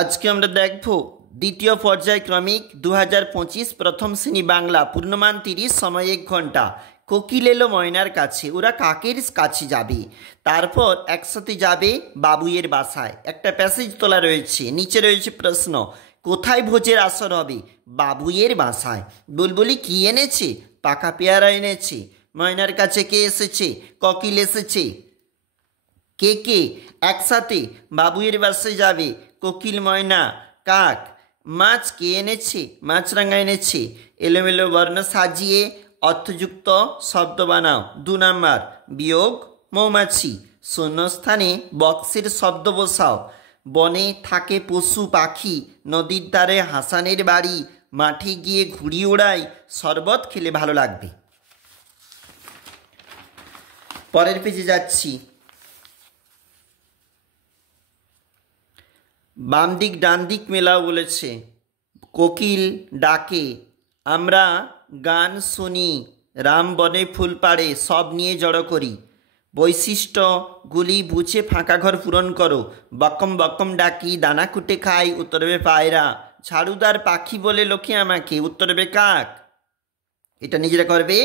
আজকে আমরা দেখব দ্বিতীয় পর্যায়ক্রমিক 2025 প্রথম শ্রেণী বাংলা পূর্ণমান 30 সময় 1 ঘন্টা। কোকিল এলো ময়নার কাছে, ওরা কাকের কাছে যাবে, তারপর একসাথে যাবে বাবুইয়ের বাসায়। একটা প্যাসেজ তোলা রয়েছে, নিচে রয়েছে প্রশ্ন, কোথায় ভোজের আসর হবে? বাবুইয়ের বাসায়। বুলবুলি কি এনেছে? পাকা পেয়ারা এনেছে। ময়নার কাছে কে এসেছে? কোকিল এসেছে। কে কে একসাথে বাবুইয়ের বাসায় যাবে? কোকিল, ময়না, কাক। মাছ কে এনেছে? মাছরাঙা এনেছে। এলোমেলো বর্ণ সাজিয়ে অর্থযুক্ত শব্দ বানাও। 2 নাম্বার, বিয়োগ মৌমাছি। শূন্যস্থানে বক্সের শব্দ বসাও। বনে থাকে পশু পাখি, নদীর ধারে হাসানের বাড়ি, মাঠে গিয়ে ঘুড়ি ওড়াই, শরবত খেলে ভালো লাগবে। পরের পেজে যাচ্ছি। বাম দিক ডান দিক মেলাও বলেছে। কোকিল ডাকে, আমরা গান শুনি, রাম বনে ফুল পাড়ে, সব নিয়ে জড়ো করি। বৈশিষ্ট্যগুলি বুঝে ফাঁকা ঘর পূরণ করো। বকম বকম ডাকি, দানা কুটে খাই, উত্তরবে পায়রা। ঝাড়ুদার পাখি বলে লোকে আমাকে, উত্তরবে কাক। এটা নিজেরা করবে।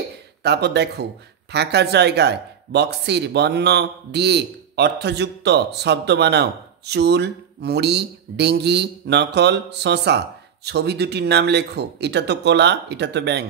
তারপর দেখো, ফাঁকা জায়গায় বক্সের বর্ণ দিয়ে অর্থযুক্ত শব্দ বানাও। চুল, মুড়ি, ডেঙ্গি, নকল, শশা। ছবি দুটির নাম লেখো। এটা তো কলা, এটা তো ব্যাঙ।